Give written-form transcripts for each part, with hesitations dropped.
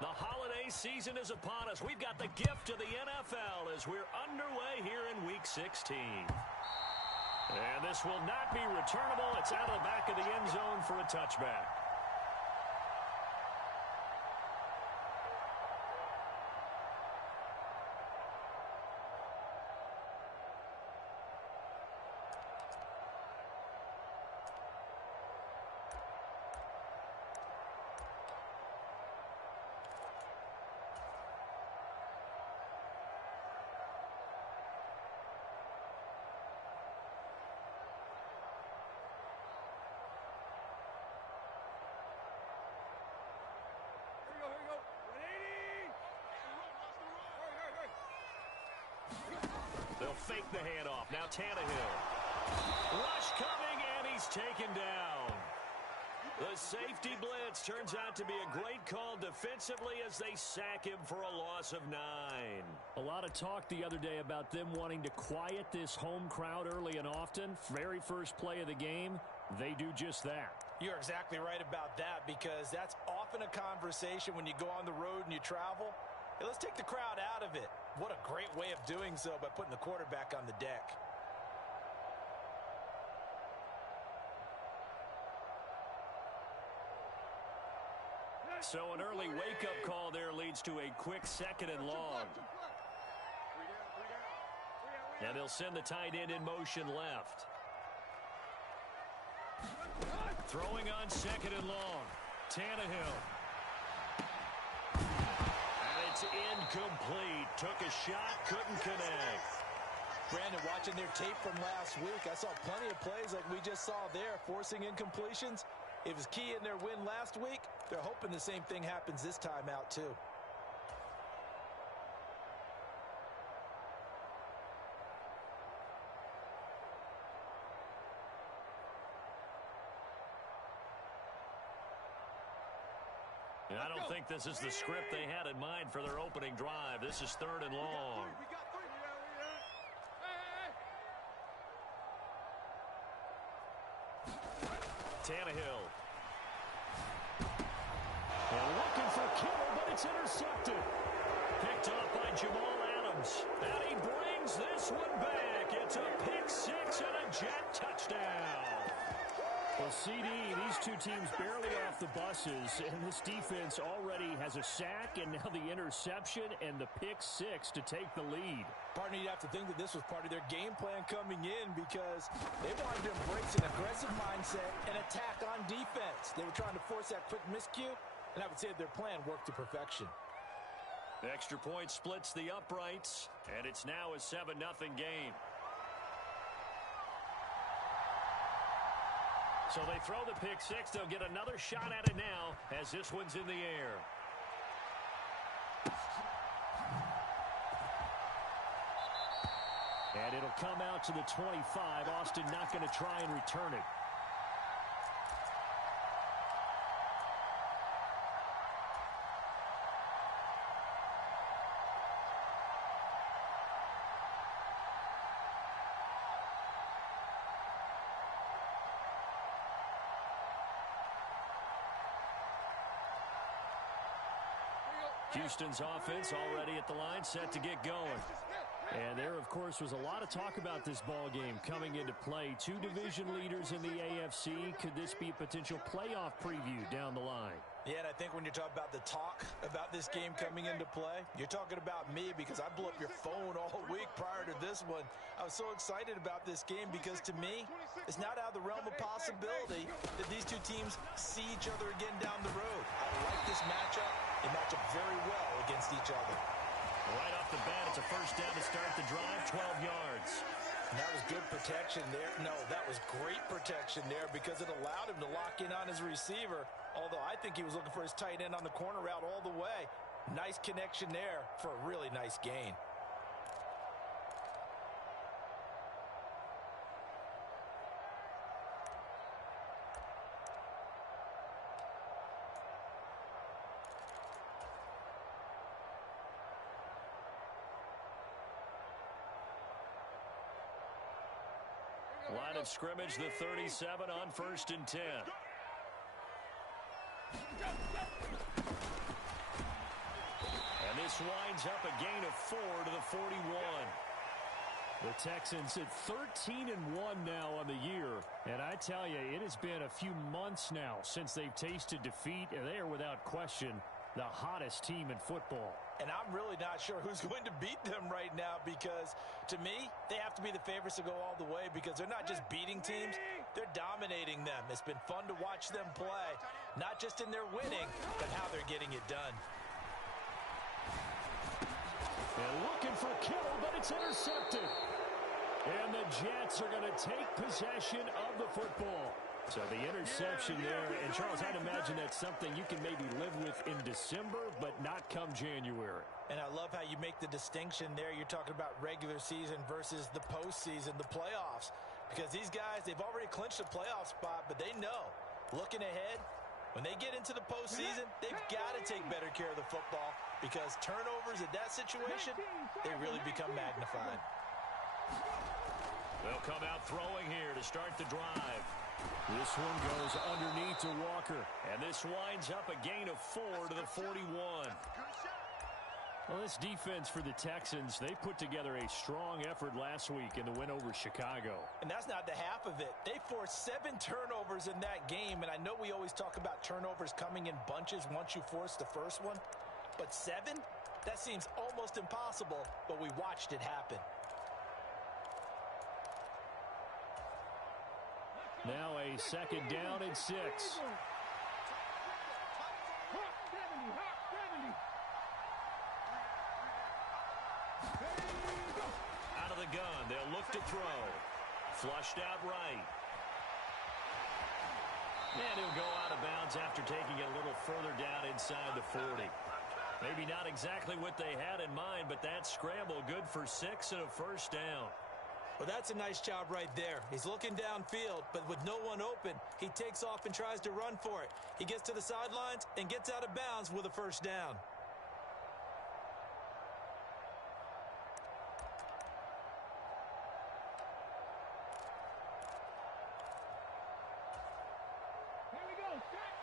The holiday season is upon us. We've got the gift of the NFL as we're underway here in Week 16. And this will not be returnable. It's out of the back of the end zone for a touchback. They'll fake the handoff. Now Tannehill. Rush coming, and he's taken down. The safety blitz turns out to be a great call defensively as they sack him for a loss of 9. A lot of talk the other day about them wanting to quiet this home crowd early and often. Very first play of the game, they do just that. You're exactly right about that, because that's often a conversation when you go on the road and you travel. Hey, let's take the crowd out of it. What a great way of doing so by putting the quarterback on the deck. So an early wake-up call there leads to a quick 2nd and long. And they'll send the tight end in motion left. Throwing on 2nd and long. Tannehill. It's incomplete. Took a shot, couldn't connect. Brandon, watching their tape from last week, I saw plenty of plays like we just saw there, forcing incompletions. It was key in their win last week. They're hoping the same thing happens this time out, too. I don't think this is the script they had in mind for their opening drive. This is 3rd and long. Tannehill. And looking for Kittle, but it's intercepted. Picked off by Jamal Adams. And he brings this one back. It's a pick 6 and a jet touchdown. Well, CD, these two teams barely off the buses, and this defense already has a sack and now the interception and the pick 6 to take the lead. Partner, you'd have to think that this was part of their game plan coming in, because they wanted to embrace an aggressive mindset and attack on defense. They were trying to force that quick miscue, and I would say their plan worked to perfection. The extra point splits the uprights, and it's now a 7-0 game. So they throw the pick 6. They'll get another shot at it now as this one's in the air. And it'll come out to the 25. Austin not going to try and return it. Houston's offense already at the line, set to get going. And there, of course, was a lot of talk about this ball game coming into play. Two division leaders in the AFC. Could this be a potential playoff preview down the line? Yeah, and I think when you're talking about the talk about this game coming into play, you're talking about me, because I blew up your phone all week prior to this one. I was so excited about this game because, to me, it's not out of the realm of possibility that these two teams see each other again down the road. I like this matchup. They match up very well against each other. Right off the bat, it's a first down to start the drive, 12 yards. And that was good protection there. No, that was great protection there, because it allowed him to lock in on his receiver, although I think he was looking for his tight end on the corner route all the way. Nice connection there for a really nice gain. Line of scrimmage, the 37 on 1st and 10. This winds up a gain of 4 to the 41. The Texans at 13-1 now on the year. And I tell you, it has been a few months now since they've tasted defeat, and they are without question the hottest team in football. And I'm really not sure who's going to beat them right now because, to me, they have to be the favorites to go all the way because they're not just beating teams, they're dominating them. It's been fun to watch them play, not just in their winning, but how they're getting it done. And looking for Kittle, but it's intercepted. And the Jets are going to take possession of the football. So the interception there, and Charles, I'd imagine that's something you can maybe live with in December, but not come January. And I love how you make the distinction there. You're talking about regular season versus the postseason, the playoffs. Because these guys, they've already clinched a playoff spot, but they know, looking ahead, when they get into the postseason, they've got to take better care of the football because turnovers in that situation, they really become magnified. They'll come out throwing here to start the drive. This one goes underneath to Walker. And this winds up a gain of 4 to the 41. Well, this defense for the Texans, they put together a strong effort last week in the win over Chicago. And that's not the half of it. They forced 7 turnovers in that game, and I know we always talk about turnovers coming in bunches once you force the first one. But 7? That seems almost impossible, but we watched it happen. Now a second down and 6. Out of the gun, they'll look to throw. Flushed out right. And he'll go out of bounds after taking it a little further down inside the 40. Maybe not exactly what they had in mind, but that scramble good for 6 and a first down. Well, that's a nice job right there. He's looking downfield, but with no one open, he takes off and tries to run for it. He gets to the sidelines and gets out of bounds with a first down. Here we go, set.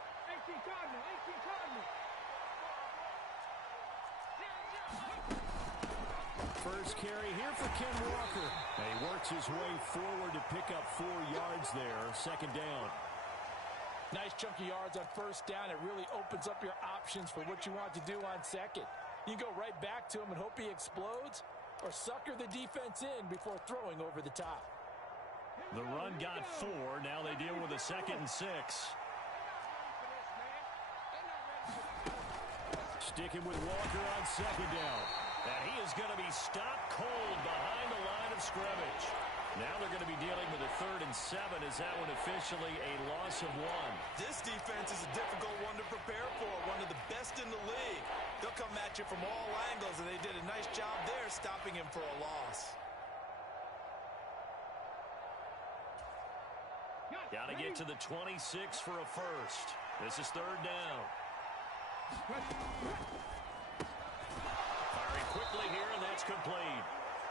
18 Cardinal, 18 Cardinal. First carry here for Ken Walker. And he works his way forward to pick up 4 yards there. Second down. Nice chunky yards on first down. It really opens up your options for what you want to do on second. You go right back to him and hope he explodes or sucker the defense in before throwing over the top. The run got 4. Now they deal with a 2nd and 6. Sticking with Walker on second down. And he is going to be stopped cold behind the line of scrimmage. Now they're going to be dealing with a 3rd and 7 as that one officially a loss of 1. This defense is a difficult one to prepare for, one of the best in the league. They'll come at you from all angles, and they did a nice job there stopping him for a loss. Got to get to the 26 for a first. This is 3rd down. Firing quickly here, and that's complete.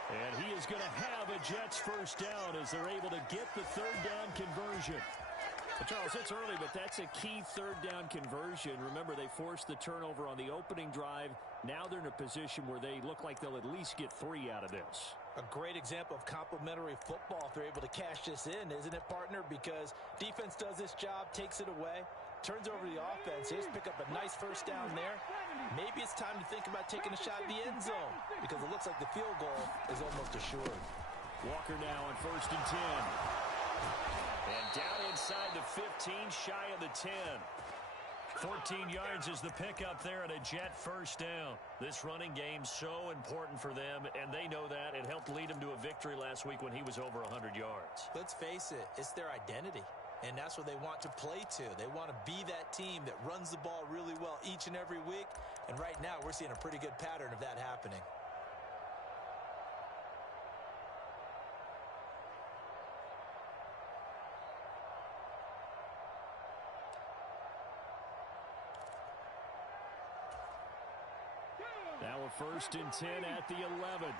And he is going to have a Jets first down as they're able to get the 3rd down conversion. Well, Charles, it's early, but that's a key 3rd down conversion. Remember, they forced the turnover on the opening drive. Now they're in a position where they look like they'll at least get 3 out of this. A great example of complementary football if they're able to cash this in, isn't it, partner? Because defense does this job, takes it away, turns over the offense. Just pick up a nice first down there. Maybe it's time to think about taking a shot at the end zone because it looks like the field goal is almost assured. Walker now on 1st and 10. And down inside the 15, shy of the 10. 14 yards is the pickup there and a Jet first down. This running game so important for them, and they know that. It helped lead them to a victory last week when he was over 100 yards. Let's face it, it's their identity. And that's what they want to play to. They want to be that team that runs the ball really well each and every week. And right now, we're seeing a pretty good pattern of that happening. Now a 1st and 10 at the 11.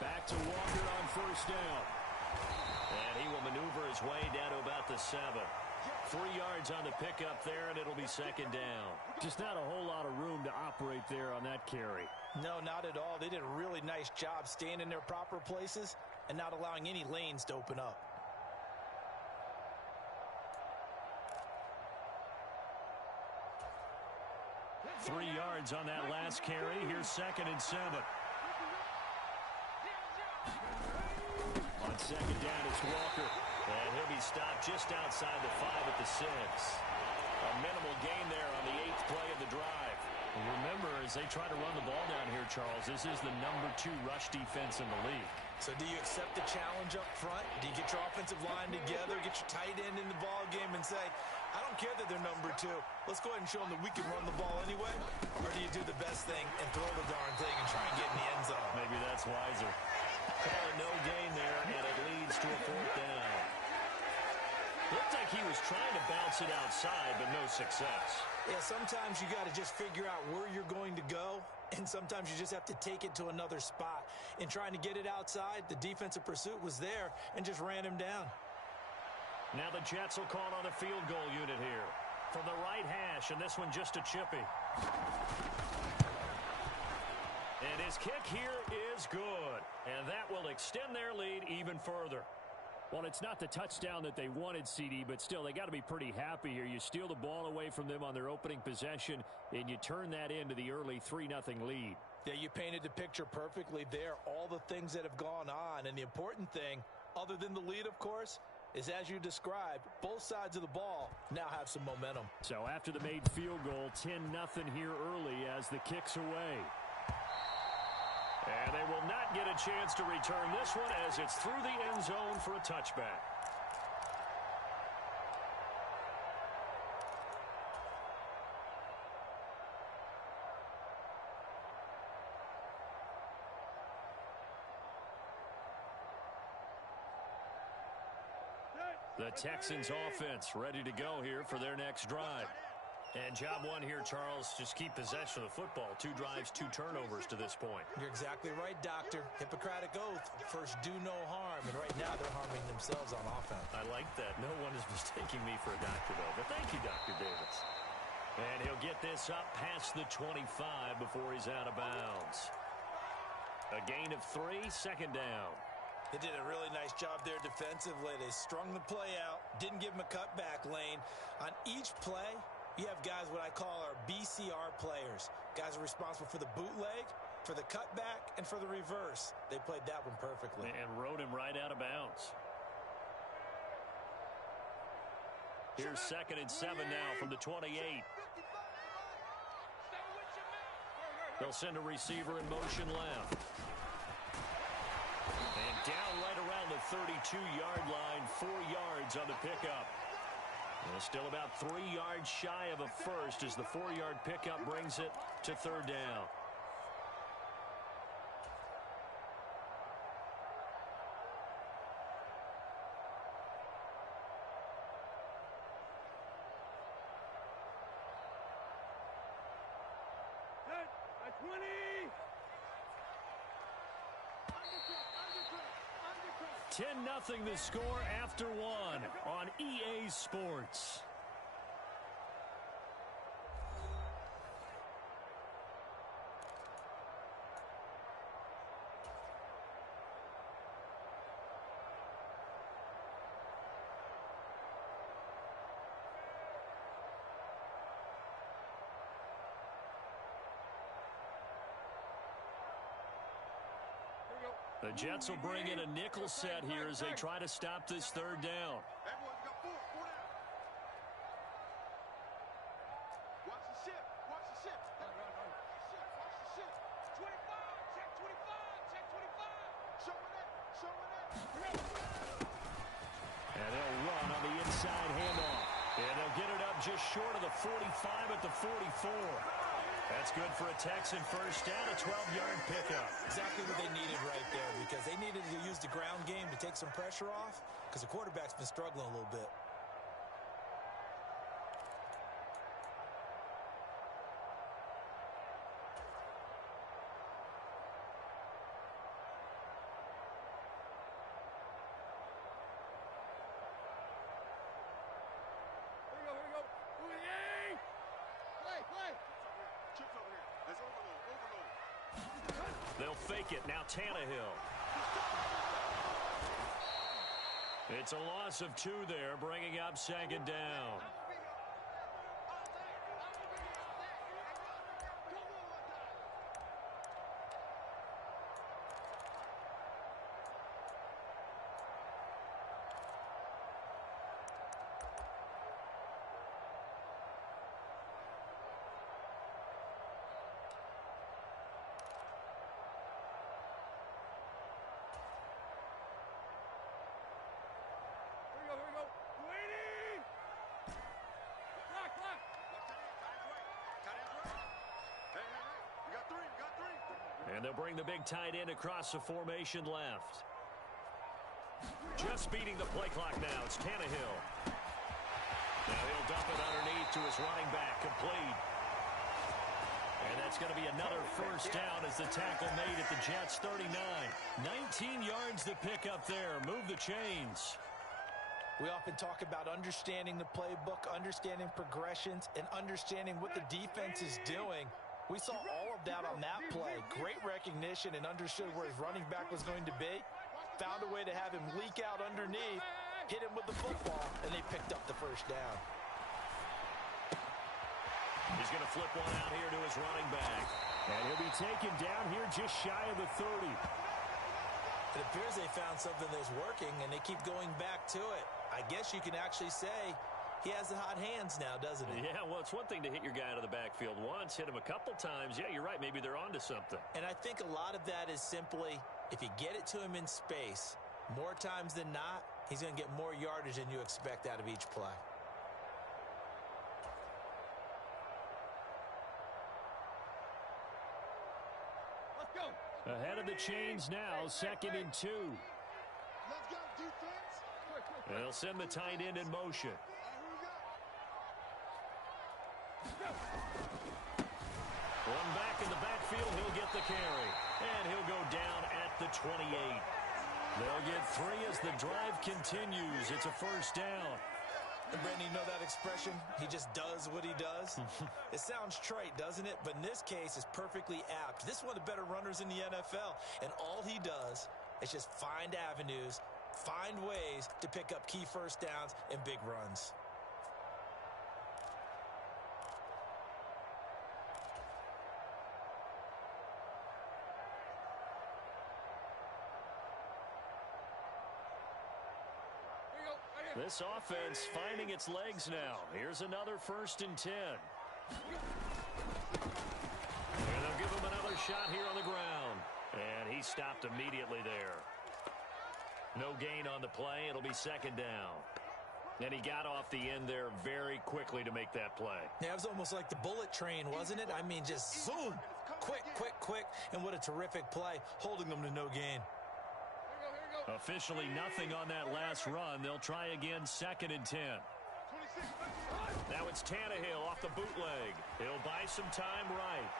Back to Walker on first down. And he will maneuver his way down to about the 7. 3 yards on the pickup there, and it'll be second down. Just not a whole lot of room to operate there on that carry. No, not at all. They did a really nice job staying in their proper places and not allowing any lanes to open up. Three yards on that last carry. Here's second and 7. On second down, it's Walker. And he'll be stopped just outside the 5 at the 6. A minimal gain there on the 8th play of the drive. Remember, as they try to run the ball down here, Charles, this is the number 2 rush defense in the league. So do you accept the challenge up front? Do you get your offensive line together, get your tight end in the ball game and say, I don't care that they're number 2. Let's go ahead and show them that we can run the ball anyway? Or do you do the best thing and throw the darn thing and try and get in the end zone? Maybe that's wiser. Call it no gain there, and it leads to a 4th down. Looked like he was trying to bounce it outside, but no success. Yeah, sometimes you got to just figure out where you're going to go, and sometimes you just have to take it to another spot. In trying to get it outside, the defensive pursuit was there and just ran him down. Now the Jets will call on the field goal unit here. From the right hash, and this one just a chippy. And his kick here is good. And that will extend their lead even further. Well, it's not the touchdown that they wanted, CD, but still, they got to be pretty happy here. You steal the ball away from them on their opening possession, and you turn that into the early 3-0 lead. Yeah, you painted the picture perfectly there. All the things that have gone on, and the important thing, other than the lead, of course, is as you described, both sides of the ball now have some momentum. So after the made field goal, 10-0 here early as the kick's away. And they will not get a chance to return this one as it's through the end zone for a touchback. The Texans offense ready to go here for their next drive. And job one here, Charles, just keep possession of the football. 2 drives, 2 turnovers to this point. You're exactly right, Doctor. Hippocratic oath. First, do no harm. And right now, they're harming themselves on offense. I like that. No one is mistaking me for a doctor, though. But thank you, Dr. Davis. And he'll get this up past the 25 before he's out of bounds. A gain of 3, second down. They did a really nice job there defensively. They strung the play out, didn't give him a cutback lane. On each play, you have guys what I call our BCR players. Guys are responsible for the bootleg, for the cutback, and for the reverse. They played that one perfectly. And rode him right out of bounds. Here's second and 7 now from the 28. They'll send a receiver in motion left. And down right around the 32-yard line, 4 yards on the pickup. And still about 3 yards shy of a first as the 4-yard pickup brings it to 3rd down. At 20. 10-0 the score after 1 on EA Sports. The Jets will bring in a nickel set here as they try to stop this 3rd down. Watch the ship. Watch the ship. Watch the ship. 25. Check 25. Check 25. Showing it. Showing it. And they'll run on the inside handoff. And they'll get it up just short of the 45 at the 44. That's good for a Texan first down, a 12-yard pickup. Exactly what they needed right there, because they needed to use the ground game to take some pressure off, because the quarterback's been struggling a little bit. fake it. Now Tannehill. It's a loss of 2 there, bringing up second down. And they'll bring the big tight end across the formation left. Just beating the play clock now. It's Tannehill. Now he'll dump it underneath to his running back. Complete. And that's going to be another first down as the tackle made at the Jets' 39. 19 yards to pick up there. Move the chains. We often talk about understanding the playbook, understanding progressions, and understanding what the defense is doing. We saw all of that on that play. Great recognition and understood where his running back was going to be. Found a way to have him leak out underneath, hit him with the football, and they picked up the first down. He's going to flip one out here to his running back. And he'll be taken down here just shy of the 30. It appears they found something that's working, and they keep going back to it. I guess you can actually say he has the hot hands now, doesn't he? Yeah, well, it's one thing to hit your guy out of the backfield once, hit him a couple times. Yeah, you're right. Maybe they're onto something. And I think a lot of that is simply, if you get it to him in space, more times than not, he's going to get more yardage than you expect out of each play. Let's go. Ahead of the chains now, 2nd and 2. Let's go, defense. And they'll send the tight end in motion. One back in the backfield, he'll get the carry. And he'll go down at the 28. They'll get 3 as the drive continues. It's a first down. And Brandon, you know that expression? He just does what he does? It sounds trite, doesn't it? But in this case, it's perfectly apt. This is one of the better runners in the NFL. And all he does is just find avenues, find ways to pick up key first downs and big runs. This offense finding its legs now. Here's another 1st and 10. And they'll give him another shot here on the ground. And he stopped immediately there. No gain on the play. It'll be 2nd down. And he got off the end there very quickly to make that play. Yeah, it was almost like the bullet train, wasn't it? I mean, just zoom. Quick, quick, quick. And what a terrific play, holding them to no gain. Officially nothing on that last run. They'll try again, 2nd and 10. Now it's Tannehill off the bootleg. He'll buy some time right.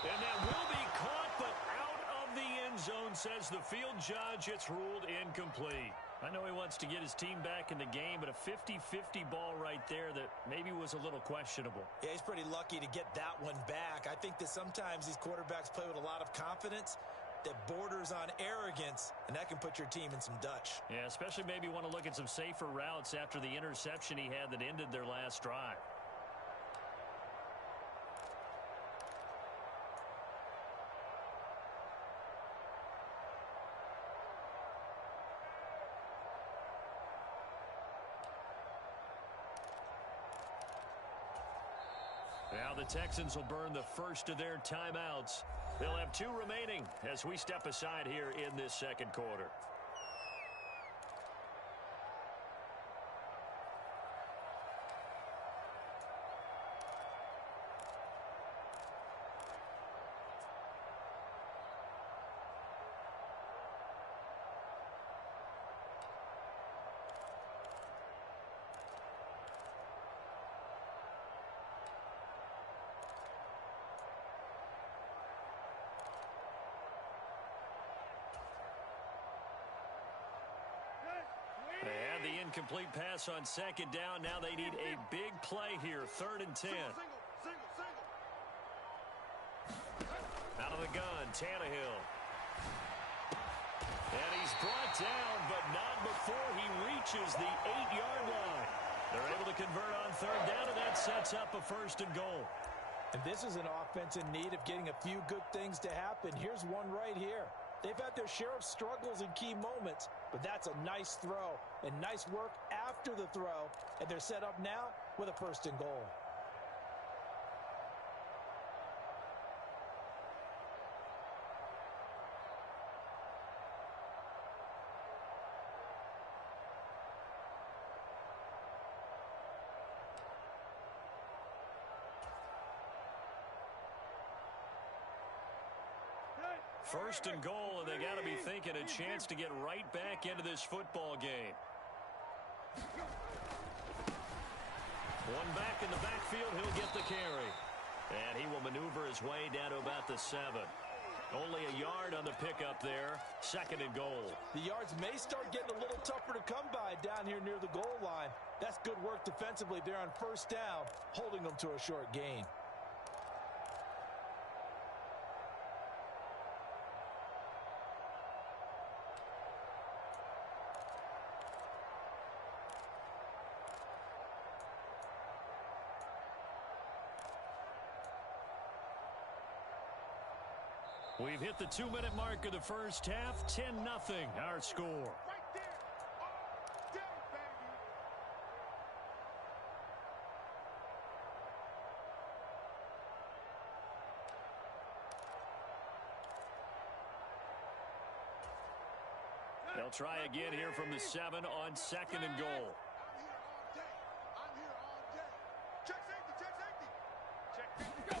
And that will be caught, but out of the end zone, says the field judge. It's ruled incomplete. I know he wants to get his team back in the game, but a 50-50 ball right there that maybe was a little questionable. Yeah, he's pretty lucky to get that one back. I think that sometimes these quarterbacks play with a lot of confidence that borders on arrogance, and that can put your team in some Dutch. Yeah, especially maybe want to look at some safer routes after the interception he had that ended their last drive. Now the Texans will burn the first of their timeouts. They'll have 2 remaining as we step aside here in this 2nd quarter. They had the incomplete pass on 2nd down. Now they need a big play here, 3rd and 10. Out of the shotgun. Tannehill. And he's brought down, but not before he reaches the 8-yard line. They're able to convert on third down, and that sets up a 1st and goal. And this is an offense in need of getting a few good things to happen. Here's one right here. They've had their share of struggles in key moments, but that's a nice throw and nice work after the throw. And they're set up now with a 1st and goal. First and goal, and they got to be thinking a chance to get right back into this football game. One back in the backfield, he'll get the carry. And he will maneuver his way down to about the 7. Only a yard on the pickup there. 2nd and goal. The yards may start getting a little tougher to come by down here near the goal line. That's good work defensively there on 1st down, holding them to a short gain. We've hit the 2-minute mark of the first half. 10-0 our score. Right there. All day, baby. They'll try again here from the 7 on 2nd and goal. I'm here all day. Check safety, check safety. Check safety, go.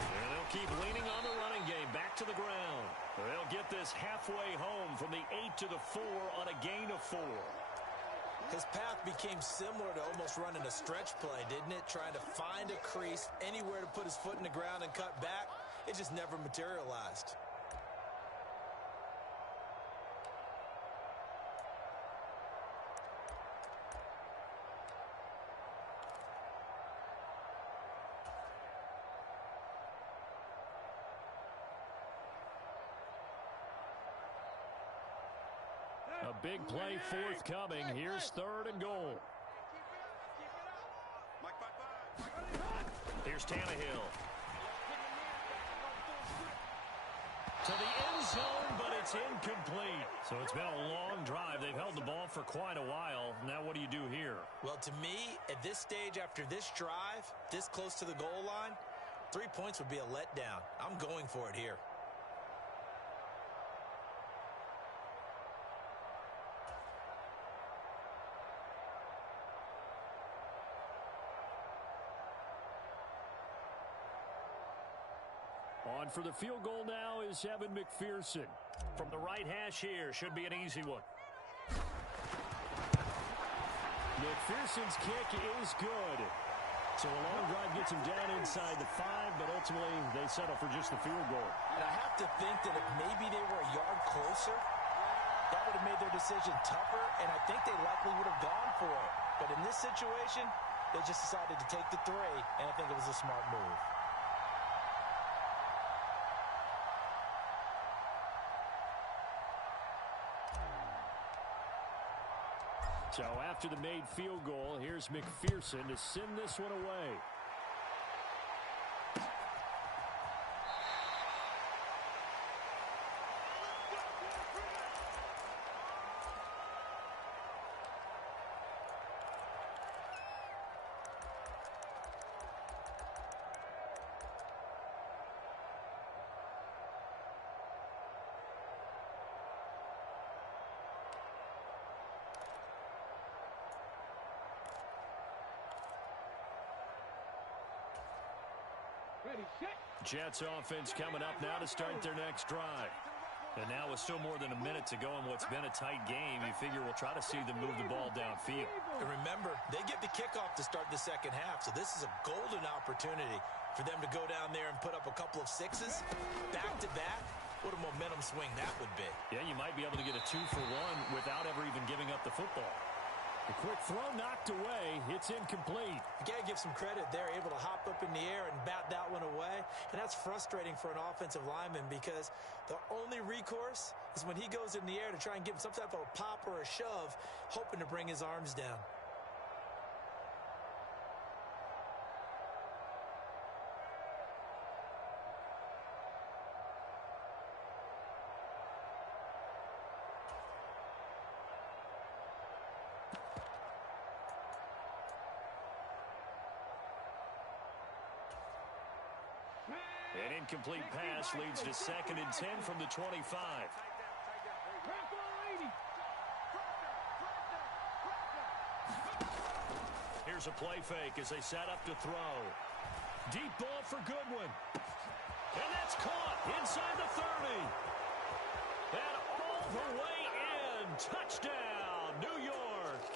And they'll keep leaning on the running game. Back to the ground. They'll get this halfway home from the 8 to the 4 on a gain of 4. His path became similar to almost running a stretch play, didn't it? Trying to find a crease, anywhere to put his foot in the ground and cut back. It just never materialized. A big play forthcoming. Here's 3rd and goal. Here's Tannehill. To the end zone, but it's incomplete. So it's been a long drive. They've held the ball for quite a while. Now what do you do here? Well, to me, at this stage after this drive, this close to the goal line, 3 points would be a letdown. I'm going for it here. On for the field goal now is Evan McPherson. From the right hash here, should be an easy one. McPherson's kick is good. So a long drive gets him down inside the 5, but ultimately they settle for just the field goal. And I have to think that if maybe they were a yard closer, that would have made their decision tougher, and I think they likely would have gone for it. But in this situation, they just decided to take the 3, and I think it was a smart move. So after the made field goal, here's McPherson to send this one away. Jets offense coming up now to start their next drive. And now with still more than a minute to go in what's been a tight game, you figure we'll try to see them move the ball downfield. And remember, they get the kickoff to start the second half, so this is a golden opportunity for them to go down there and put up a couple of 6s back-to-back. What a momentum swing that would be. Yeah, you might be able to get a 2-for-1 without ever even giving up the football. A quick throw knocked away. It's incomplete. You got to give some credit. They're able to hop up in the air and bat that one away. And that's frustrating for an offensive lineman because the only recourse is when he goes in the air to try and give him some type of a pop or a shove, hoping to bring his arms down. An incomplete pass leads to 2nd and 10 from the 25. Here's a play fake as they set up to throw. Deep ball for Goodwin. And that's caught inside the 30. And all the way in. Touchdown, New York.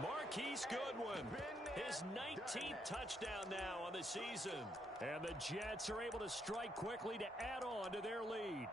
Marquise Goodwin. His 19th touchdown now on the season. And the Jets are able to strike quickly to add on to their lead.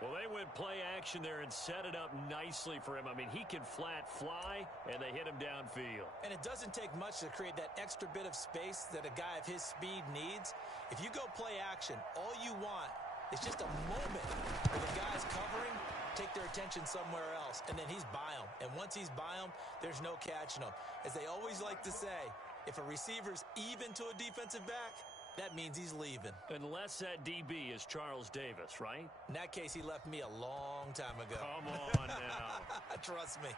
Well, they went play action there and set it up nicely for him. I mean, he can flat fly, and they hit him downfield. And it doesn't take much to create that extra bit of space that a guy of his speed needs. If you go play action, all you want is just a moment where the guy's covering, take their attention somewhere else, and then he's by him. And once he's by him, there's no catching him. As they always like to say, if a receiver's even to a defensive back, that means he's leaving. Unless that DB is Charles Davis, right? In that case, he left me a long time ago. Come on now. Trust me.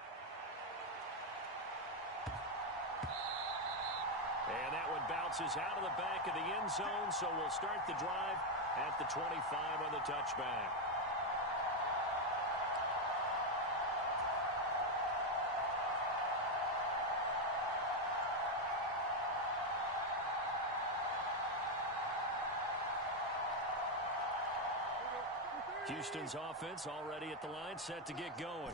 And that one bounces out of the back of the end zone, so we'll start the drive at the 25 on the touchback. Houston's offense already at the line, set to get going.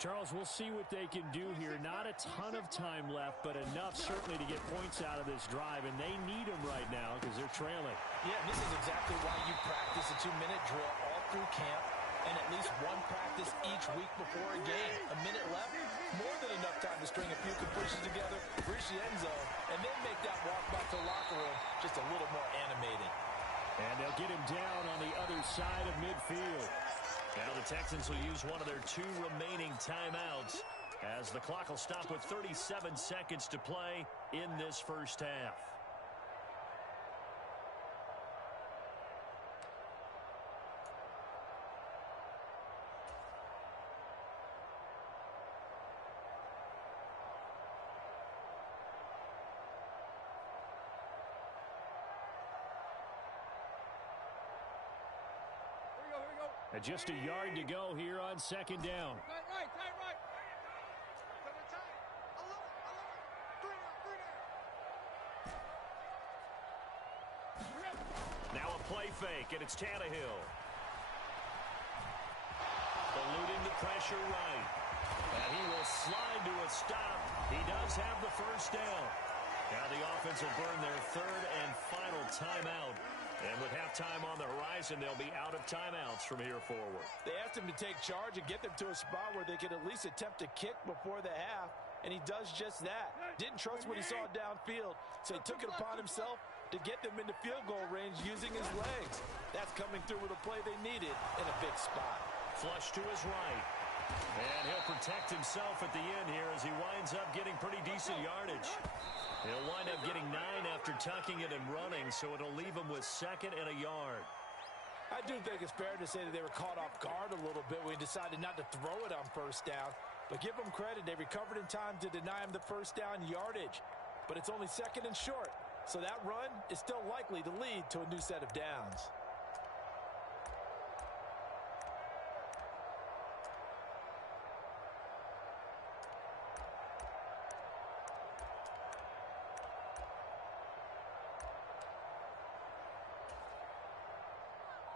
Charles, we'll see what they can do here. Not a ton of time left, but enough certainly to get points out of this drive, and they need them right now because they're trailing. Yeah, this is exactly why you practice a 2-minute drill all through camp and at least one practice each week before a game. A minute left, more than enough time to string a few completions together, reach the end zone, and then make that walk back to the locker room just a little more animating. And they'll get him down on the other side of midfield. Now the Texans will use one of their 2 remaining timeouts as the clock will stop with 37 seconds to play in this first half. And just a yard to go here on 2nd down. Now a play fake, and it's Tannehill. Eluding the pressure right. And he will slide to a stop. He does have the first down. Now the offense will burn their 3rd and final timeout. And with halftime on the horizon, they'll be out of timeouts from here forward. They asked him to take charge and get them to a spot where they could at least attempt a kick before the half, and he does just that. Didn't trust what he saw downfield, so he took it upon himself to get them into field goal range using his legs. That's coming through with a play they needed in a big spot. Flush to his right. And he'll protect himself at the end here as he winds up getting pretty decent yardage. He'll wind up getting 9 after tucking it and running, so it'll leave him with 2nd and a yard. I do think it's fair to say that they were caught off guard a little bit when he decided not to throw it on first down. But give them credit, they recovered in time to deny him the first down yardage. But it's only 2nd and short, so that run is still likely to lead to a new set of downs.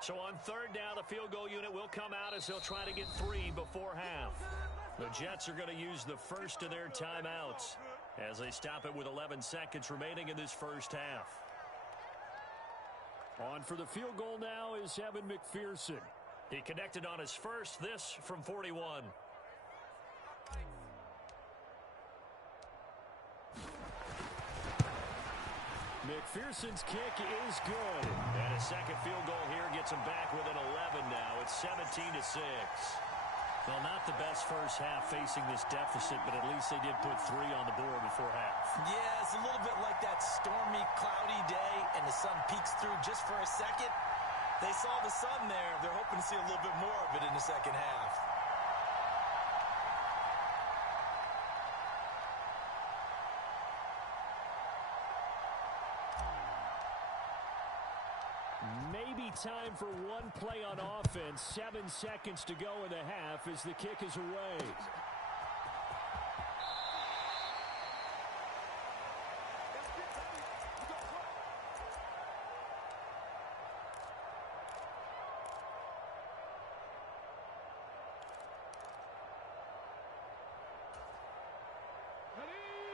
So on 3rd down, the field goal unit will come out as they'll try to get 3 before half. The Jets are going to use the first of their timeouts as they stop it with 11 seconds remaining in this first half. On for the field goal now is Evan McPherson. He connected on his first, this from 41. McPherson's kick is good. And a second field goal here gets them back within 11 now. It's 17-6. Well, not the best first half facing this deficit, but at least they did put 3 on the board before half. Yeah, it's a little bit like that stormy, cloudy day, and the sun peeks through just for a second. They saw the sun there. They're hoping to see a little bit more of it in the second half. Maybe time for one play on offense. 7 seconds to go in the half as the kick is away.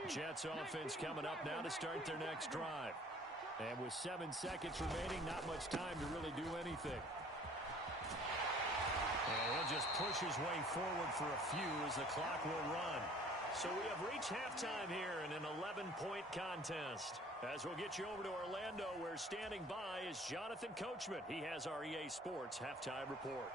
Jets offense coming up now to start their next drive. And with 7 seconds remaining, not much time to really do anything. And he'll just push his way forward for a few as the clock will run. So we have reached halftime here in an 11-point contest. As we'll get you over to Orlando, where standing by is Jonathan Coachman. He has our EA Sports halftime report.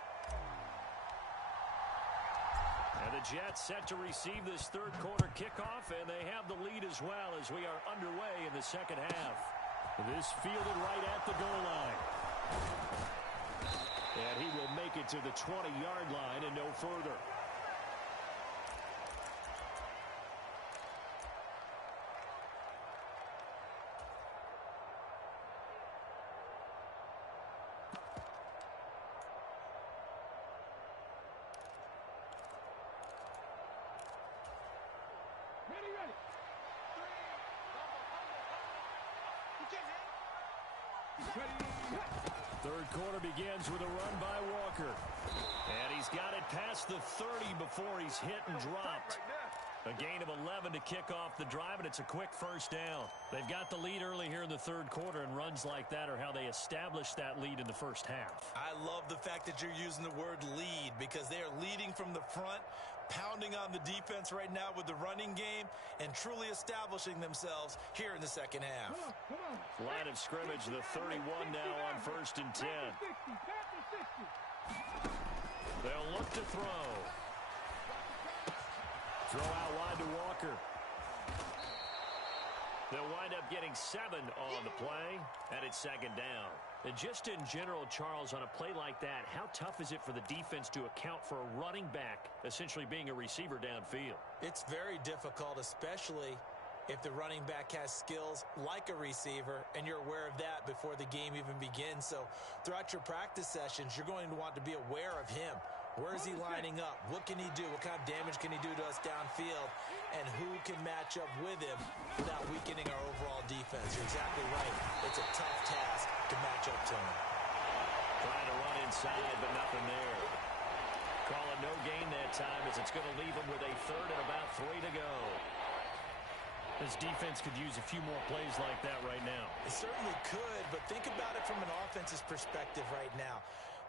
And the Jets set to receive this third quarter kickoff, and they have the lead as well as we are underway in the second half. This fielded right at the goal line. And he will make it to the 20-yard line and no further. Third quarter begins with a run by Walker. And he's got it past the 30 before he's hit and dropped. A gain of 11 to kick off the drive, and it's a quick first down. They've got the lead early here in the third quarter, and runs like that are how they establish that lead in the first half. I love the fact that you're using the word lead because they are leading from the front, pounding on the defense right now with the running game, and truly establishing themselves here in the second half. Line of scrimmage, the 31 now on 1st and 10. They'll look to throw. Throw out wide to Walker. They'll wind up getting 7 on the play, and it's second down. And just in general, Charles, on a play like that, how tough is it for the defense to account for a running back essentially being a receiver downfield? It's very difficult, especially if the running back has skills like a receiver, and you're aware of that before the game even begins. So throughout your practice sessions, you're going to want to be aware of him. Where is he lining up? What can he do? What kind of damage can he do to us downfield? And who can match up with him without weakening our overall defense? You're exactly right. It's a tough task to match up to him. Trying to run inside, but nothing there. Calling no gain that time as it's going to leave him with a third and about 3 to go. This defense could use a few more plays like that right now. It certainly could, but think about it from an offense's perspective right now.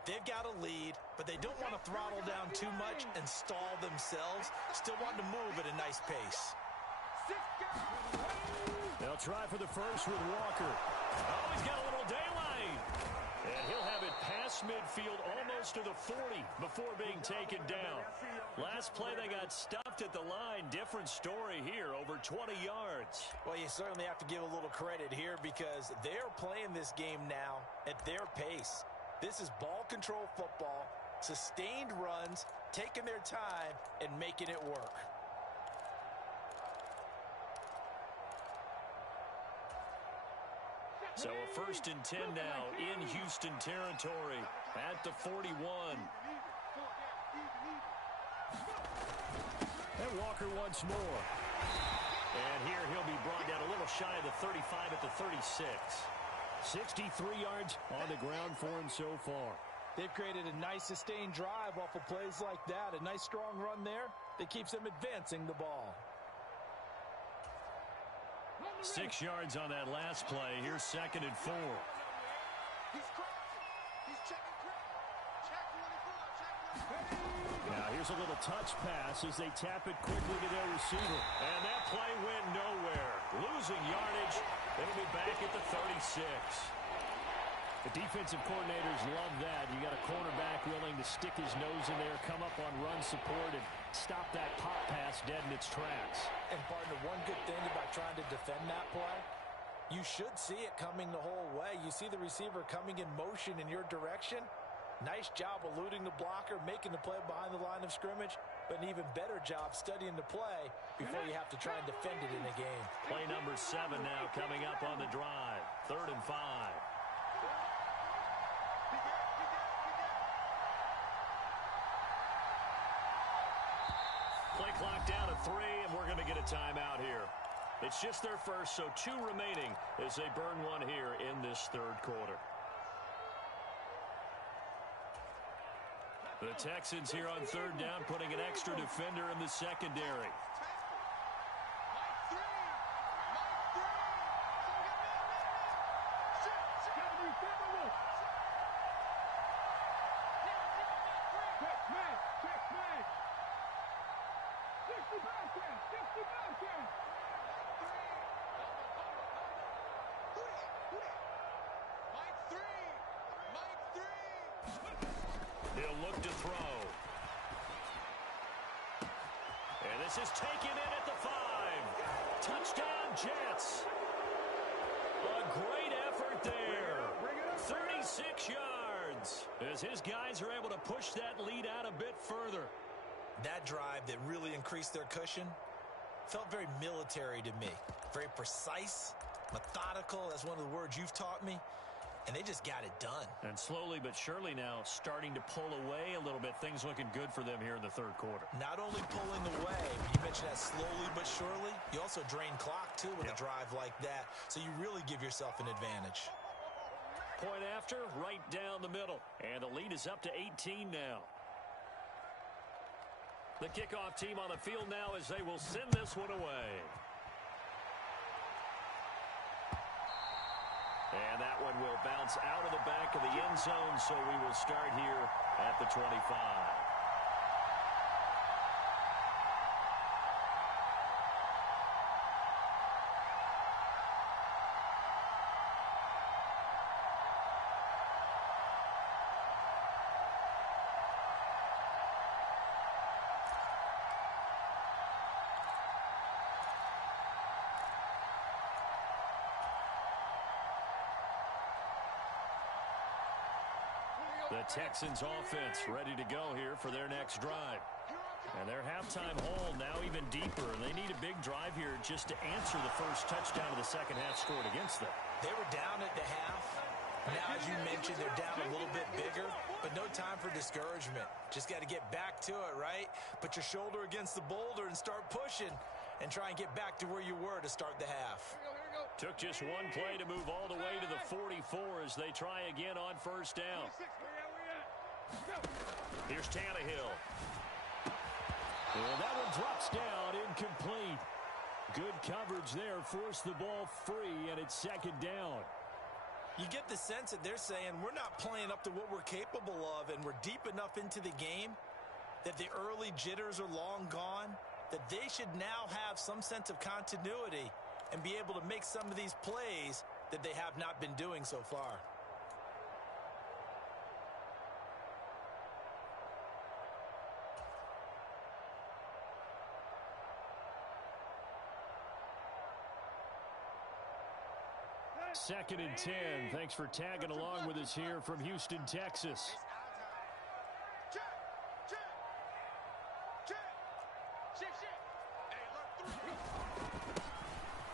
They've got a lead, but they don't want to throttle down too much and stall themselves. Still want to move at a nice pace. They'll try for the first with Walker. Oh, he's got a little daylight. And he'll have it past midfield almost to the 40 before being taken down. Last play they got stuffed at the line. Different story here, over 20 yards. Well, you certainly have to give a little credit here because they're playing this game now at their pace. This is ball control football, sustained runs, taking their time, and making it work. So a 1st and 10 now in Houston territory at the 41. And Walker once more. And here he'll be brought down a little shy of the 35 at the 36. 63 yards on the ground for him so far. They've created a nice sustained drive off of plays like that. A nice strong run there that keeps them advancing the ball. 6 yards on that last play. Here's 2nd and 4. Now here's Here's a little touch pass as they tap it quickly to their receiver. And that play went nowhere. Losing yardage. It'll be back at the 36. The defensive coordinators love that. You got a cornerback willing to stick his nose in there, come up on run support, and stop that pop pass dead in its tracks. And partner, one good thing about trying to defend that play, you should see it coming the whole way. You see the receiver coming in motion in your direction. Nice job eluding the blocker, making the play behind the line of scrimmage, but an even better job studying the play before you have to try and defend it in a game. Play number 7 now coming up on the drive. 3rd and 5. Play clock down to 3, and we're going to get a timeout here. It's just their first, so 2 remaining as they burn one here in this 3rd quarter. The Texans here on 3rd down, putting an extra defender in the secondary. He'll look to throw. And this is taken in at the 5. Touchdown, Jets. A great effort there. 36 yards as his guys are able to push that lead out a bit further. That drive that really increased their cushion felt very military to me. Very precise, methodical. That's one of the words you've taught me. And they just got it done. And slowly but surely now starting to pull away a little bit. Things looking good for them here in the 3rd quarter. Not only pulling away, you mentioned that slowly but surely. You also drain clock, too, with a drive like that. So you really give yourself an advantage. Point after, right down the middle. And the lead is up to 18 now. The kickoff team on the field now as they will send this one away. And that one will bounce out of the back of the end zone, so we will start here at the 25. The Texans offense ready to go here for their next drive. And their halftime hole now even deeper. And they need a big drive here just to answer the first touchdown of the second half scored against them. They were down at the half. Now, as you mentioned, they're down a little bit bigger, but no time for discouragement. Just got to get back to it, right? Put your shoulder against the boulder and start pushing and try and get back to where you were to start the half. Took just one play to move all the way to the 44 as they try again on first down. Here's Tannehill. And that one drops down, incomplete. Good coverage there, forced the ball free, and it's 2nd down. You get the sense that they're saying we're not playing up to what we're capable of, and we're deep enough into the game that the early jitters are long gone, that they should now have some sense of continuity and be able to make some of these plays that they have not been doing so far. Second and 10. Thanks for tagging along with us here from Houston, Texas.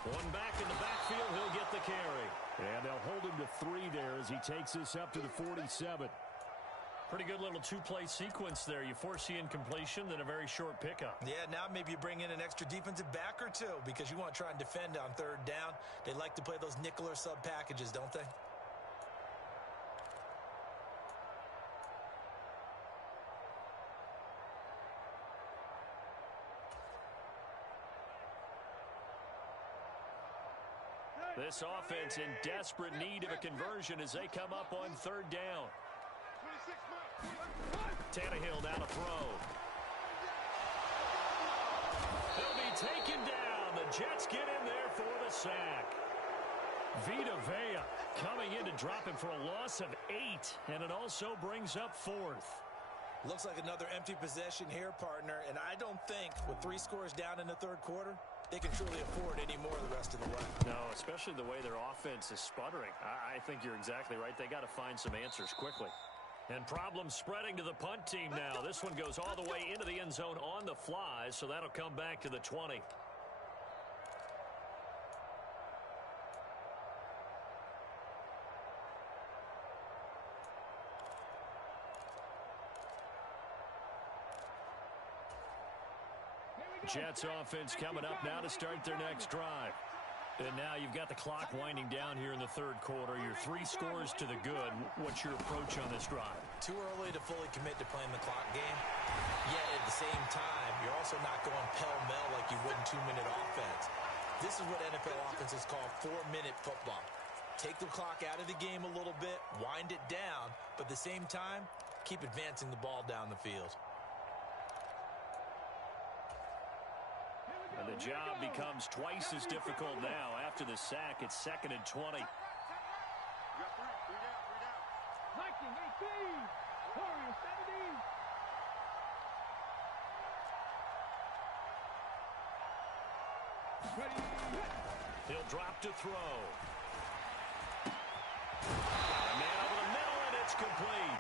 One back in the backfield, he'll get the carry. And they'll hold him to 3 there as he takes this up to the 47. Pretty good little 2-play sequence there. You force the incompletion, then a very short pickup. Yeah, now maybe you bring in an extra defensive back or 2 because you want to try and defend on 3rd down. They like to play those nickel or sub packages, don't they? This offense in desperate need of a conversion as they come up on 3rd down. Tannehill now to throw. He'll be taken down. The Jets get in there for the sack. Vita Vea coming in to drop him for a loss of 8, and it also brings up 4th. Looks like another empty possession here, partner, and I don't think with 3 scores down in the third quarter, they can truly afford any more the rest of the way. No, especially the way their offense is sputtering. I think you're exactly right. They got to find some answers quickly. And problems spreading to the punt team now. This one goes all the way into the end zone on the fly, so that'll come back to the 20. Jets offense coming up now to start their next drive. And now you've got the clock winding down here in the third quarter. You're 3 scores to the good. What's your approach on this drive? Too early to fully commit to playing the clock game. Yet at the same time, you're also not going pell-mell like you would in 2-minute offense. This is what NFL offenses call 4-minute football. Take the clock out of the game a little bit, wind it down, but at the same time, keep advancing the ball down the field. And the job becomes twice as difficult now after the sack. It's 2nd and 20. You got 3 down. Viking 18, Warriors 17. Ready. He'll drop to throw. Got a man over the middle, and it's complete.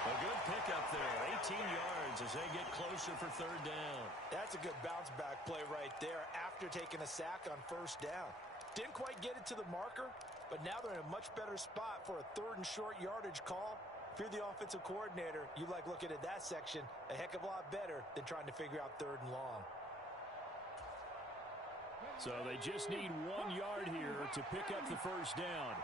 A good pickup there, 18 yards as they get closer for 3rd down. That's a good bounce-back play right there after taking a sack on 1st down. Didn't quite get it to the marker, but now they're in a much better spot for a 3rd and short yardage call. If you're the offensive coordinator, you like looking at that section a heck of a lot better than trying to figure out 3rd and long. So they just need 1 yard here to pick up the 1st down.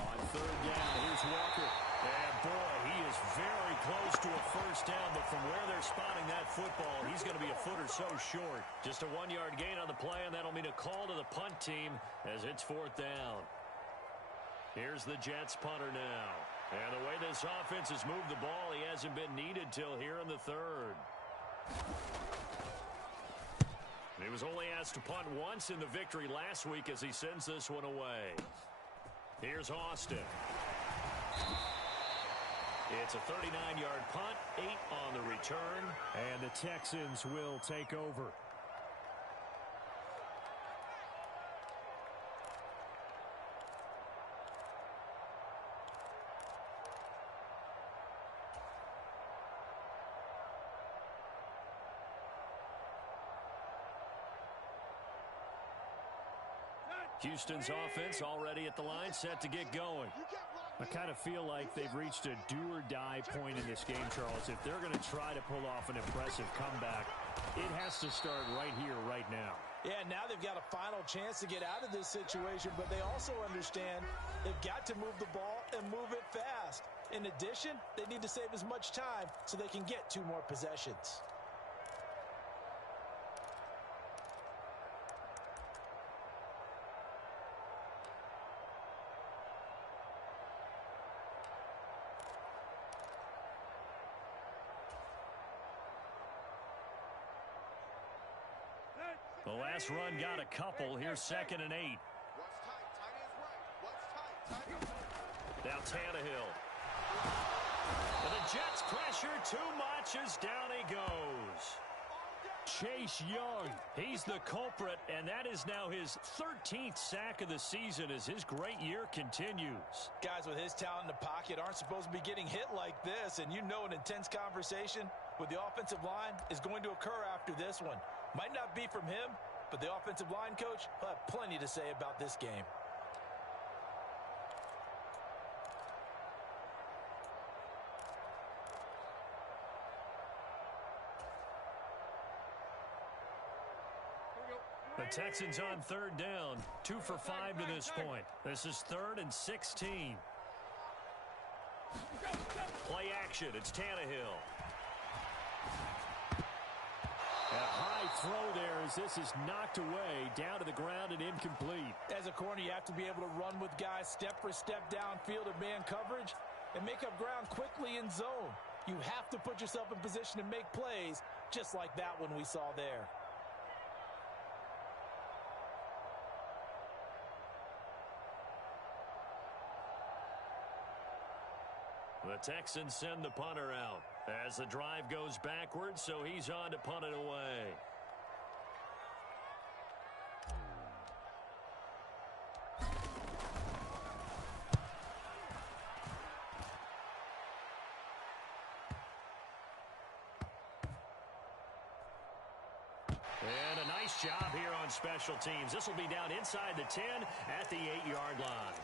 On 3rd down, here's Walker. And boy, he is very close to a 1st down, but from where they're spotting that football, he's going to be a foot or so short. Just a 1-yard gain on the play, and that'll mean a call to the punt team as it's 4th down. Here's the Jets punter now. And the way this offense has moved the ball, he hasn't been needed till here in the 3rd. He was only asked to punt once in the victory last week as he sends this one away. Here's Austin. It's a 39-yard punt, 8 on the return. And the Texans will take over. Houston's offense already at the line, set to get going. I kind of feel like they've reached a do-or-die point in this game, Charles. If they're going to try to pull off an impressive comeback, it has to start right here, right now. Yeah, now they've got a final chance to get out of this situation, but they also understand they've got to move the ball and move it fast. In addition, they need to save as much time so they can get 2 more possessions. The last run got a couple. Here's 2nd and 8. Now Tannehill. And the Jets pressure too much as down he goes. Chase Young, he's the culprit, and that is now his 13th sack of the season as his great year continues. Guys with his talent in the pocket aren't supposed to be getting hit like this, and you know an intense conversation with the offensive line is going to occur after this one. Might not be from him, but the offensive line coach will have plenty to say about this game. The Texans on 3rd down, 2 for 5 to this point. This is 3rd and 16. Play action, it's Tannehill. A high throw there as this is knocked away, down to the ground and incomplete. As a corner, you have to be able to run with guys step for step downfield of man coverage and make up ground quickly in zone. You have to put yourself in position to make plays, just like that one we saw there. The Texans send the punter out as the drive goes backwards, so he's on to punt it away. And a nice job here on special teams. This will be down inside the 10 at the 8-yard line.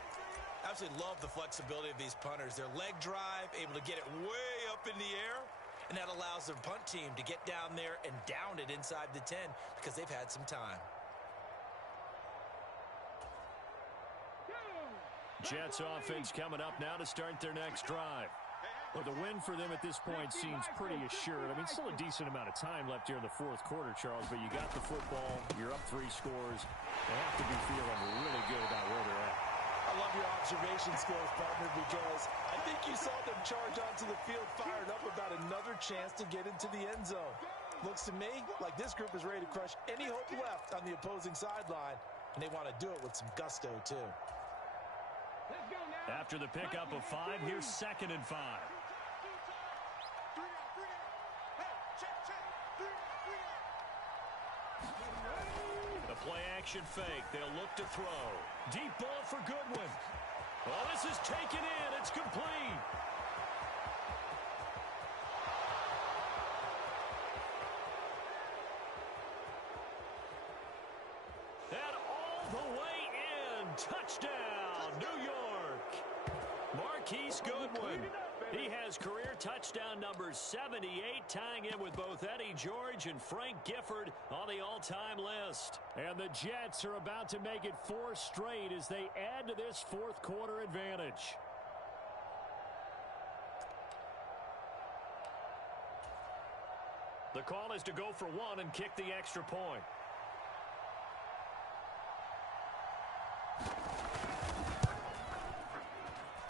I absolutely love the flexibility of these punters. Their leg drive, able to get it way up in the air, and that allows their punt team to get down there and down it inside the 10 because they've had some time. Jets offense coming up now to start their next drive. Well, the win for them at this point seems pretty assured. I mean, still a decent amount of time left here in the fourth quarter, Charles, but you got the football, you're up 3 scores. They have to be feeling really good about where they're at. I love your observation skills, partner, because I think you saw them charge onto the field fired up about another chance to get into the end zone. Looks to me like this group is ready to crush any hope left on the opposing sideline, and they want to do it with some gusto, too. After the pickup of 5, here's 2nd and 5. The play action fake. They'll look to throw. Deep ball for Goodwin. Oh, this is taken in. It's complete. And all the way in. Touchdown, New York. Marquise Goodwin. He has career touchdown number 78, tying in with both Eddie George and Frank Gifford on the all-time list. And the Jets are about to make it 4 straight as they add to this fourth quarter advantage. The call is to go for 1 and kick the extra point.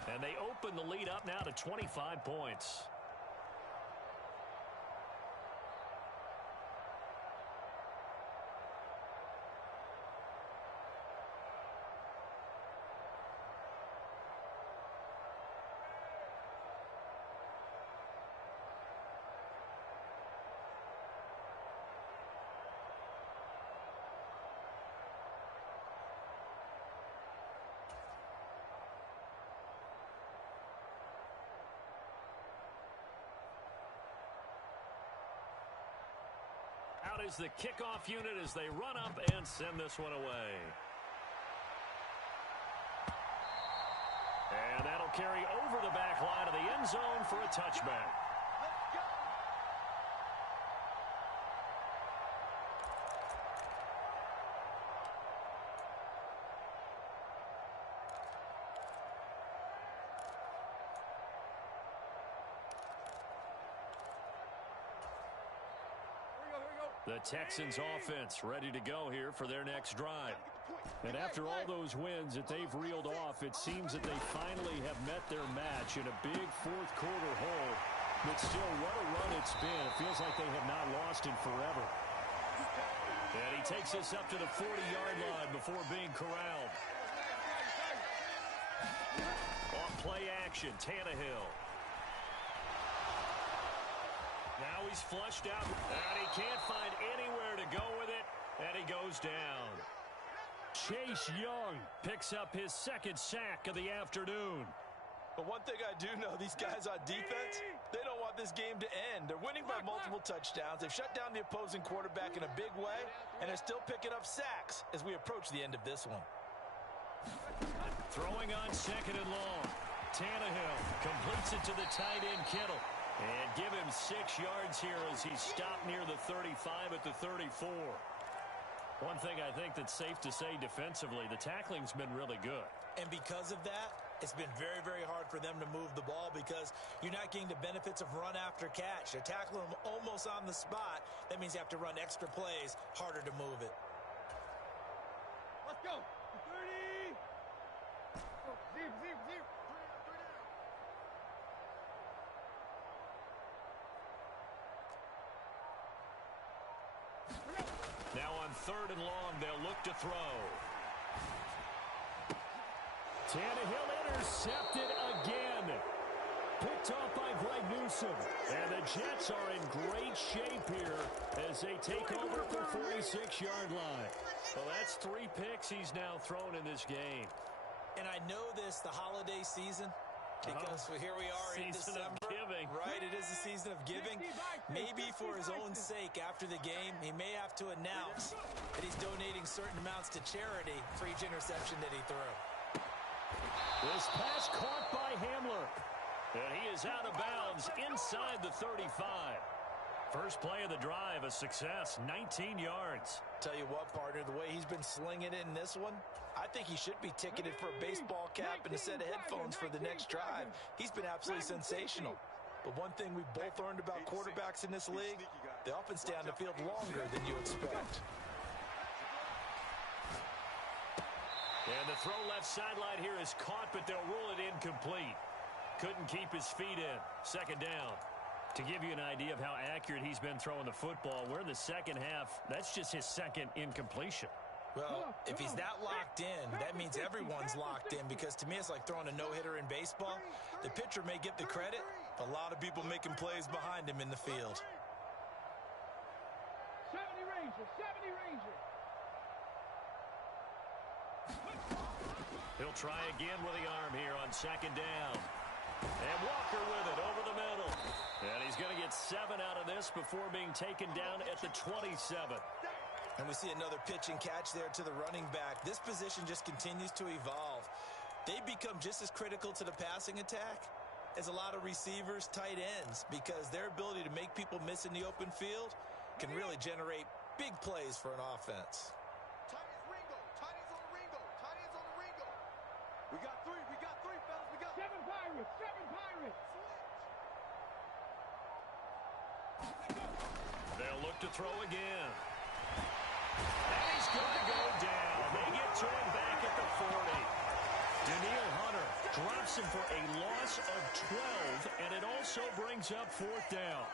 And they open the lead up now to 25 points. Out is the kickoff unit as they run up and send this one away. And that'll carry over the back line of the end zone for a touchback. The Texans offense ready to go here for their next drive. And after all those wins that they've reeled off, it seems that they finally have met their match in a big fourth quarter hole. But still, what a run it's been. It feels like they have not lost in forever. And he takes us up to the 40-yard line before being corralled. Off play action, Tannehill. Now he's flushed out, and he can't find anywhere to go with it, and he goes down. Chase Young picks up his 2nd sack of the afternoon. But one thing I do know, these guys on defense, they don't want this game to end. They're winning by multiple touchdowns. They've shut down the opposing quarterback in a big way, and they're still picking up sacks as we approach the end of this one. Throwing on 2nd and long. Tannehill completes it to the tight end Kittle. And give him 6 yards here as he's stopped near the 35 at the 34. One thing I think that's safe to say defensively, the tackling's been really good. And because of that, it's been very, very hard for them to move the ball because you're not getting the benefits of run after catch. They're tackling them almost on the spot. That means you have to run extra plays, harder to move it. Let's go. 30. Zero. Now on 3rd and long, they'll look to throw. Tannehill intercepted again. Picked off by Greg Newsome. And the Jets are in great shape here as they take over at the 46-yard line. Well, that's 3 picks he's now thrown in this game. And I know this, the holiday season, because here we are in Season December. of giving. Right, it is the season of giving. Maybe for his own sake after the game, he may have to announce that he's donating certain amounts to charity for each interception that he threw. This pass caught by Hamler. And he is out of bounds inside the 35. First play of the drive, a success, 19 yards. Tell you what, partner, the way he's been slinging it in this one, I think he should be ticketed for a baseball cap and a set of headphones for the next drive. He's been absolutely sensational. But one thing we've both learned about quarterbacks in this league, they often stay on the field longer than you expect. And the throw left sideline here is caught, but they'll rule it incomplete. Couldn't keep his feet in. 2nd down. To give you an idea of how accurate he's been throwing the football, we're in the second half. That's just his 2nd incompletion. Well, if he's that locked in, that means everyone's locked in because to me it's like throwing a no-hitter in baseball. The pitcher may get the credit, but a lot of people making plays behind him in the field. 70 Ranger. He'll try again with the arm here on 2nd down. And Walker with it over the middle. And he's going to get 7 out of this before being taken down at the 27. And we see another pitch and catch there to the running back. This position just continues to evolve. They become just as critical to the passing attack as a lot of receivers, tight ends, because their ability to make people miss in the open field can really generate big plays for an offense. Tight ends on the Ringo. We got three, fellas. We got 7 Pirates. They'll look to throw again. And he's going to go down. They get to him back at the 40. Daniil Hunter drops him for a loss of 12, and it also brings up 4th down.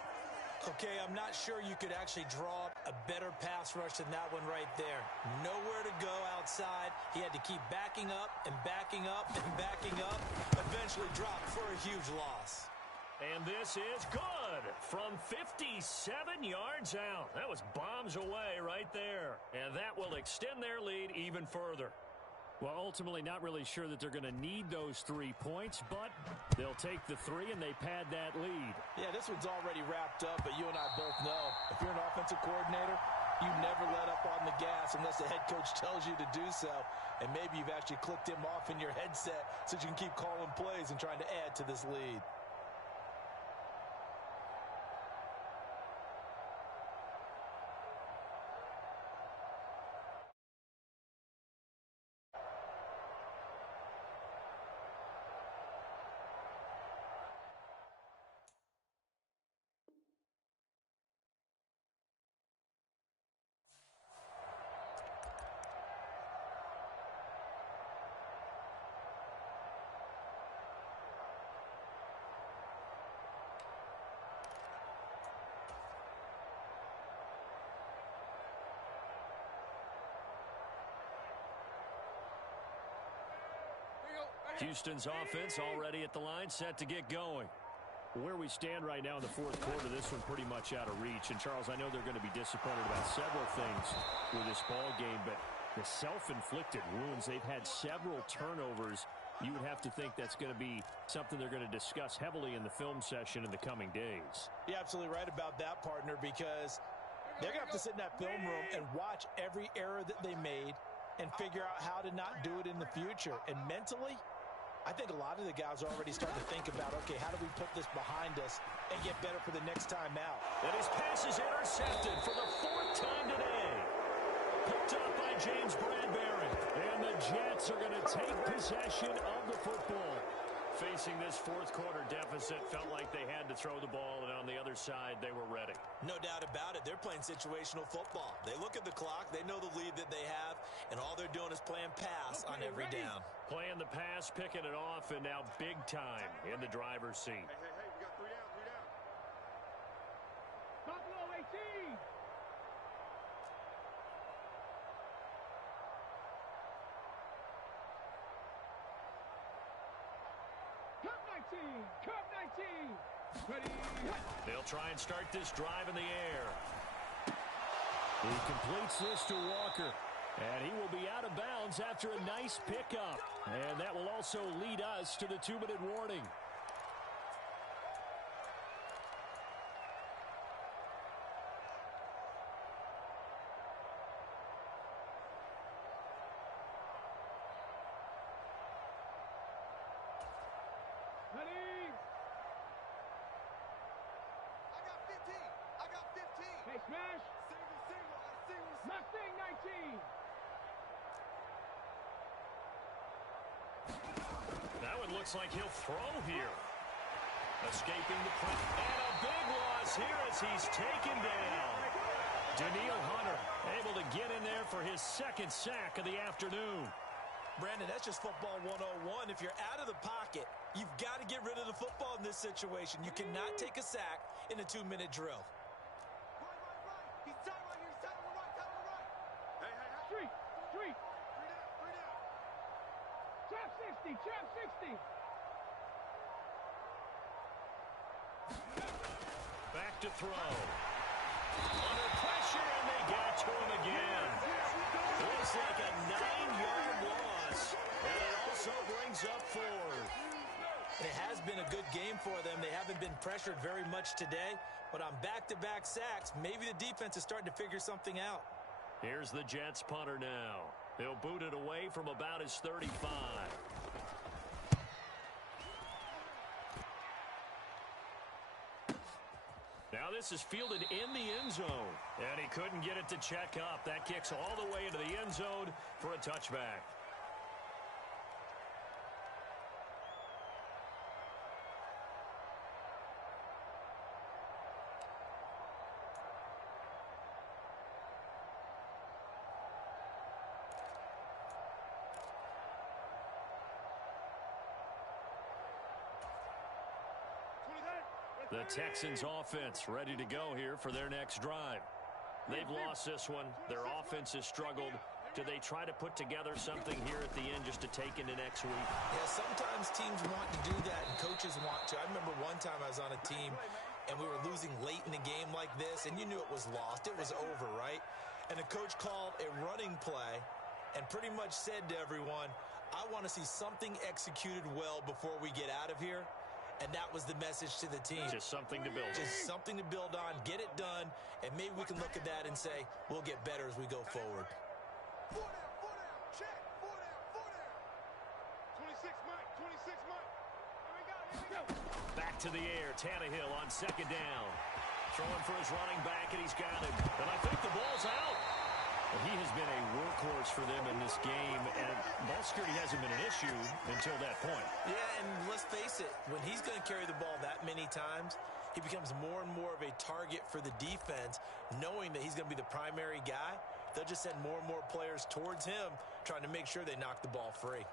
Okay, I'm not sure you could actually draw a better pass rush than that one right there. Nowhere to go outside. He had to keep backing up and backing up and backing up. Eventually dropped for a huge loss. And this is good from 57 yards out. That was bombs away right there. And that will extend their lead even further. Well, ultimately not really sure that they're going to need those 3 points, but they'll take the 3 and they pad that lead. Yeah, this one's already wrapped up, but you and I both know if you're an offensive coordinator, you never let up on the gas unless the head coach tells you to do so. And maybe you've actually clicked him off in your headset so you can keep calling plays and trying to add to this lead. Houston's offense already at the line, set to get going. Where we stand right now in the 4th quarter, this one pretty much out of reach. And, Charles, I know they're going to be disappointed about several things with this ball game, but the self-inflicted wounds, they've had several turnovers. You would have to think that's going to be something they're going to discuss heavily in the film session in the coming days. You're absolutely right about that, partner, because they're going to have to sit in that film room and watch every error that they made and figure out how to not do it in the future. And mentally, I think a lot of the guys are already starting to think about, okay, how do we put this behind us and get better for the next time out? And his pass is intercepted for the 4th time today. Picked up by James Bradbury. And the Jets are going to take possession of the football. Facing this fourth quarter deficit, felt like they had to throw the ball, and on the other side, they were ready. No doubt about it. They're playing situational football. They look at the clock, they know the lead that they have, and all they're doing is playing pass on every down. Playing the pass, picking it off, and now big time in the driver's seat. Hey, we got 3 down, 3 down. Buffalo 18. Cup 19. Ready. They'll try and start this drive in the air. He completes this to Walker. And he will be out of bounds after a nice pickup. And that will also lead us to the 2-minute warning. Ready. I got 15. Hey, smash. Single. Mustang 19. That one looks like he'll throw here. Escaping the press. And a big loss here as he's taken down. Daniil Hunter able to get in there for his second sack of the afternoon. Brandon, that's just football 101. If you're out of the pocket, you've got to get rid of the football in this situation. You cannot take a sack in a 2-minute drill. Right. He's tight right here. He's tight on the right. Hey. Street. 3 down. Trap 60. Back to throw. Under pressure, and they got to him again. Looks like a 9-yard loss. And it also brings up 4. It has been a good game for them. They haven't been pressured very much today, but on back-to-back sacks, maybe the defense is starting to figure something out. Here's the Jets punter now. He'll boot it away from about his 35. Now this is fielded in the end zone, and he couldn't get it to check up. That kicks all the way into the end zone for a touchback. The Texans offense ready to go here for their next drive. They've lost this one. Their offense has struggled. Do they try to put together something here at the end just to take into next week? Yeah, sometimes teams want to do that and coaches want to. I remember one time I was on a team and we were losing late in the game like this, and you knew it was lost. It was over, right? And the coach called a running play and pretty much said to everyone, I want to see something executed well before we get out of here. And that was the message to the team. Just something to build on. Just something to build on, get it done, and maybe we can look at that and say, we'll get better as we go forward. 4 down. Check. 4 down. 26, Mike. Here we go. Back to the air. Tannehill on second down. Throwing for his running back, and he's got him. And I think the ball's out. Well, he has been a workhorse for them in this game, and ball security hasn't been an issue until that point. Yeah, and let's face it, when he's going to carry the ball that many times, he becomes more and more of a target for the defense, knowing that he's going to be the primary guy. They'll just send more and more players towards him, trying to make sure they knock the ball free.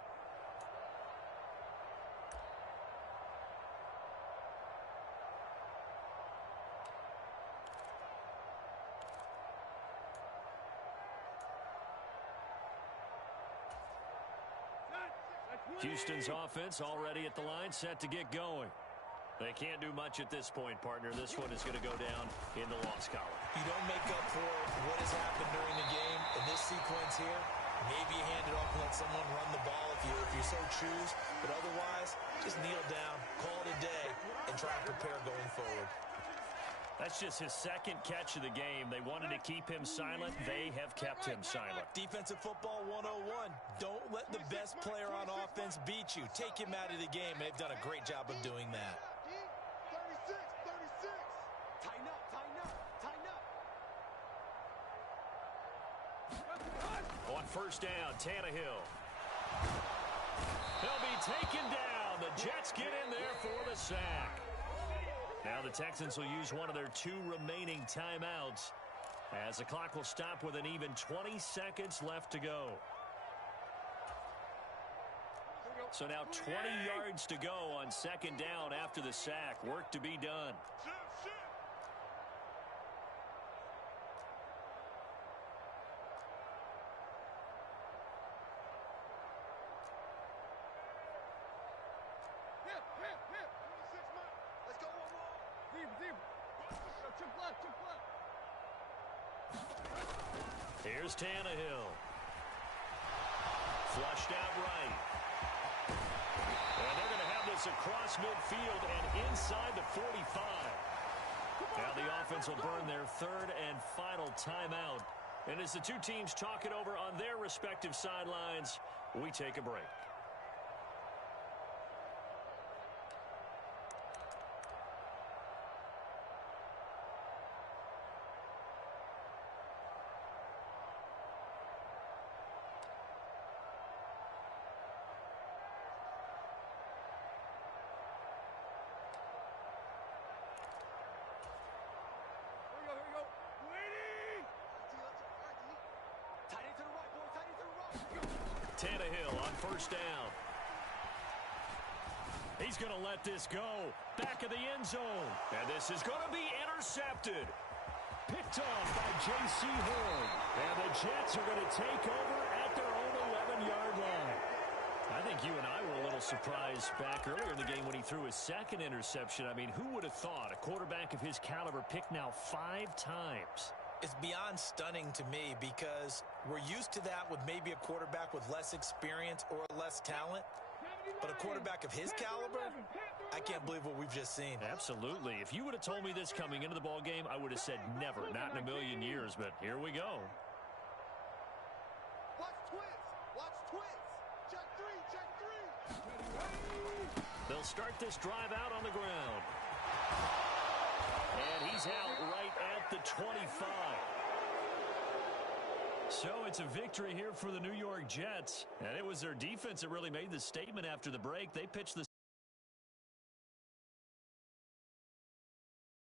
Houston's offense already at the line, set to get going. They can't do much at this point, partner. This one is going to go down in the loss column. You don't make up for what has happened during the game in this sequence here. Maybe you hand it off and let someone run the ball if you so choose. But otherwise, just kneel down, call it a day, and try and prepare going forward. That's just his second catch of the game. They wanted to keep him silent. They have kept him silent. Defensive football 101. Don't let the best player on offense beat you. Take him out of the game. They've done a great job of doing that. 36. Tighten up. first down. Tannehill. He'll be taken down. The Jets get in there for the sack. Now the Texans will use one of their 2 remaining timeouts as the clock will stop with an even 20 seconds left to go. So now 20 yards to go on second down after the sack. Work to be done. Here's Tannehill. Flushed out right. And they're going to have this across midfield and inside the 45. Now the offense will burn their 3rd and final timeout. And as the 2 teams talk it over on their respective sidelines, we take a break. Tannehill on first down. He's going to let this go. Back of the end zone. And this is going to be intercepted. Picked off by J.C. Horn. And the Jets are going to take over at their own 11-yard line. I think you and I were a little surprised back earlier in the game when he threw his 2nd interception. I mean, who would have thought a quarterback of his caliber picked now 5 times? It's beyond stunning to me because we're used to that with maybe a quarterback with less experience or less talent. But a quarterback of his caliber, I can't believe what we've just seen. Absolutely. If you would have told me this coming into the ball game, I would have said never, not in a million years. But here we go. Watch twins. Watch twins. Check 3. They'll start this drive out on the ground. And he's out right at the 25. So it's a victory here for the New York Jets. And it was their defense that really made the statement after the break. They pitched the